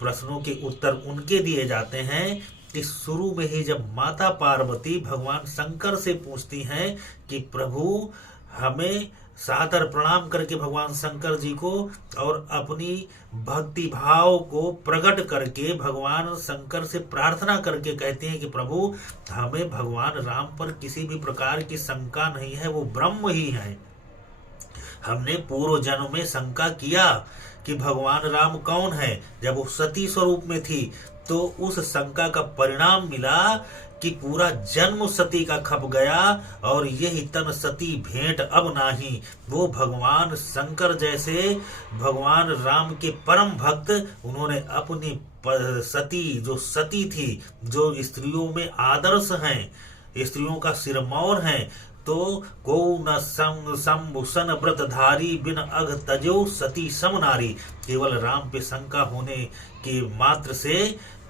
प्रश्नों के उत्तर उनके दिए जाते हैं कि शुरू में ही जब माता पार्वती भगवान शंकर से पूछती हैं कि प्रभु हमें सादर प्रणाम करके भगवान शंकर जी को और अपनी भक्ति भाव को प्रकट करके भगवान शंकर से प्रार्थना करके कहते हैं कि प्रभु हमें भगवान राम पर किसी भी प्रकार की शंका नहीं है, वो ब्रह्म ही है। हमने पूर्व जन्म में शंका किया कि भगवान राम कौन है, जब वो सती स्वरूप में थी तो उस शंका का परिणाम मिला कि पूरा जन्म सती का खप गया और यही तन सती भेंट अब नाही। वो भगवान शंकर जैसे भगवान राम के परम भक्त, उन्होंने अपनी सती जो सती थी, जो स्त्रियों में आदर्श हैं, स्त्रियों का सिरमौर हैं, तो को न संभूषण व्रतधारी बिन अघ तजो सती सम नारी। केवल राम पे शंका होने के मात्र से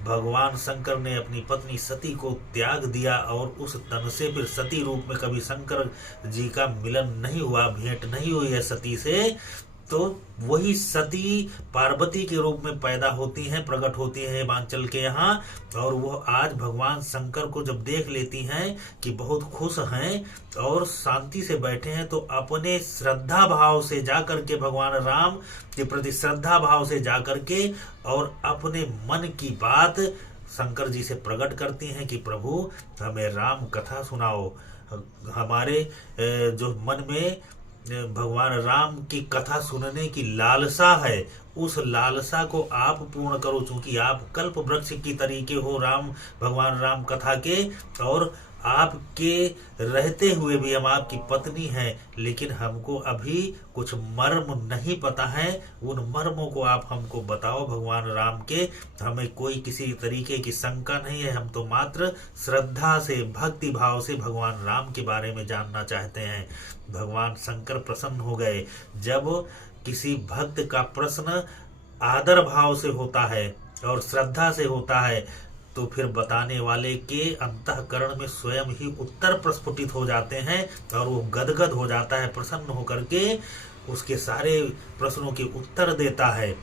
भगवान शंकर ने अपनी पत्नी सती को त्याग दिया और उस तन से फिर सती रूप में कभी शंकर जी का मिलन नहीं हुआ, भेंट नहीं हुई है सती से। तो वही सती पार्वती के रूप में पैदा होती हैं, प्रकट होती हैं हिमाचल के यहाँ, और वो आज भगवान शंकर को जब देख लेती हैं कि बहुत खुश हैं और शांति से बैठे हैं, तो अपने श्रद्धा भाव से जाकर के भगवान राम के प्रति श्रद्धा भाव से जाकर के और अपने मन की बात शंकर जी से प्रकट करती हैं कि प्रभु हमें राम कथा सुनाओ। हमारे जो मन में भगवान राम की कथा सुनने की लालसा है, उस लालसा को आप पूर्ण करो, क्योंकि आप कल्प वृक्ष की तरीके हो राम, भगवान राम कथा के, और आपके रहते हुए भी हम आपकी पत्नी हैं, लेकिन हमको अभी कुछ मर्म नहीं पता है। उन मर्मों को आप हमको बताओ भगवान राम के। हमें कोई किसी तरीके की शंका नहीं है, हम तो मात्र श्रद्धा से भक्ति भाव से भगवान राम के बारे में जानना चाहते हैं। भगवान शंकर प्रसन्न हो गए। जब किसी भक्त का प्रश्न आदर भाव से होता है और श्रद्धा से होता है, तो फिर बताने वाले के अंतःकरण में स्वयं ही उत्तर प्रस्फुटित हो जाते हैं और वो गदगद हो जाता है, प्रसन्न होकर के उसके सारे प्रश्नों के उत्तर देता है।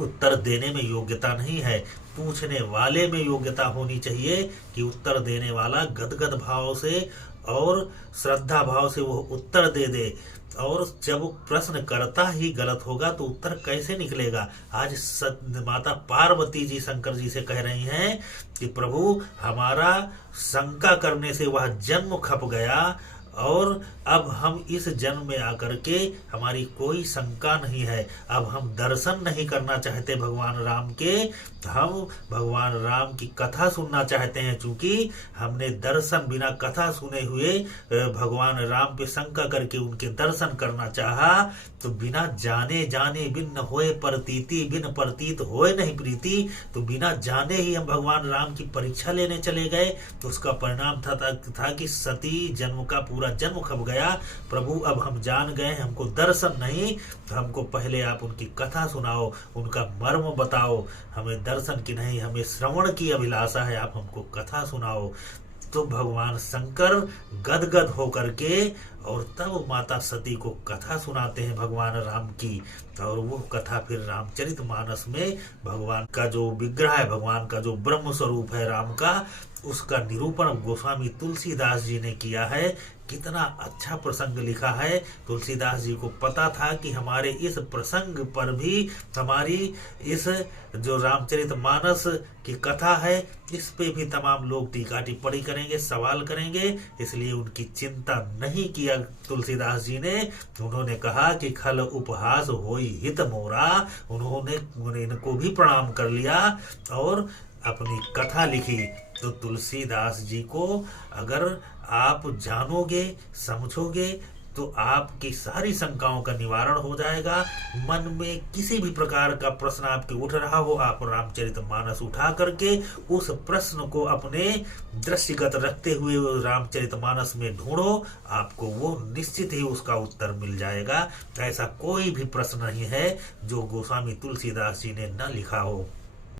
उत्तर देने में योग्यता नहीं है, पूछने वाले में योग्यता होनी चाहिए कि उत्तर देने वाला गदगद भाव से और श्रद्धा भाव से वो उत्तर दे दे। और जब प्रश्न करता ही गलत होगा तो उत्तर कैसे निकलेगा। आज माता पार्वती जी शंकर जी से कह रही हैं कि प्रभु हमारा शंका करने से वह जन्म खप गया और अब हम इस जन्म में आकर के हमारी कोई शंका नहीं है। अब हम दर्शन नहीं करना चाहते भगवान राम के, हम भगवान राम की कथा सुनना चाहते हैं। चूंकि हमने दर्शन बिना कथा सुने हुए भगवान राम पे शंका करके उनके दर्शन करना चाहा, तो बिना जाने जाने बिन होए प्रतीति, बिन प्रतीत होए नहीं प्रीति। तो बिना जाने ही हम भगवान राम की परीक्षा लेने चले गए, तो उसका परिणाम था कि सती जन्म का पूरा जन्म खप गया। प्रभु अब हम जान गए, हमको दर्शन नहीं, तो हमको पहले आप उनकी कथा सुनाओ, उनका मर्म बताओ। हमें दर्शन की नहीं, हमें श्रवण की अभिलाषा है, आप हमको कथा सुनाओ। तो भगवान शंकर गदगद होकर के और तब माता सती को कथा सुनाते हैं भगवान राम की। और वो कथा फिर रामचरितमानस में भगवान का जो विग्रह है, भगवान का जो ब्रह्म स्वरूप है राम का, उसका निरूपण गोस्वामी तुलसीदास जी ने किया है। कितना अच्छा प्रसंग लिखा है। तुलसीदास जी को पता था कि हमारे इस प्रसंग पर भी, हमारी इस जो रामचरितमानस की कथा है, इस पे भी तमाम लोग टीका टिप्पणी करेंगे, सवाल करेंगे, इसलिए उनकी चिंता नहीं किया तुलसीदास जी ने। उन्होंने कहा कि खल उपहास होई हित मोरा। उन्होंने इनको भी प्रणाम कर लिया और अपनी कथा लिखी। तो तुलसीदास जी को अगर आप जानोगे, समझोगे, तो आपकी सारी शंकाओं का निवारण हो जाएगा। मन में किसी भी प्रकार का प्रश्न आपके उठ रहा हो, आप रामचरितमानस उठा करके उस प्रश्न को अपने दृष्टिगत रखते हुए रामचरितमानस में ढूंढो, आपको वो निश्चित ही उसका उत्तर मिल जाएगा। ऐसा कोई भी प्रश्न नहीं है जो गोस्वामी तुलसीदास जी ने न लिखा हो।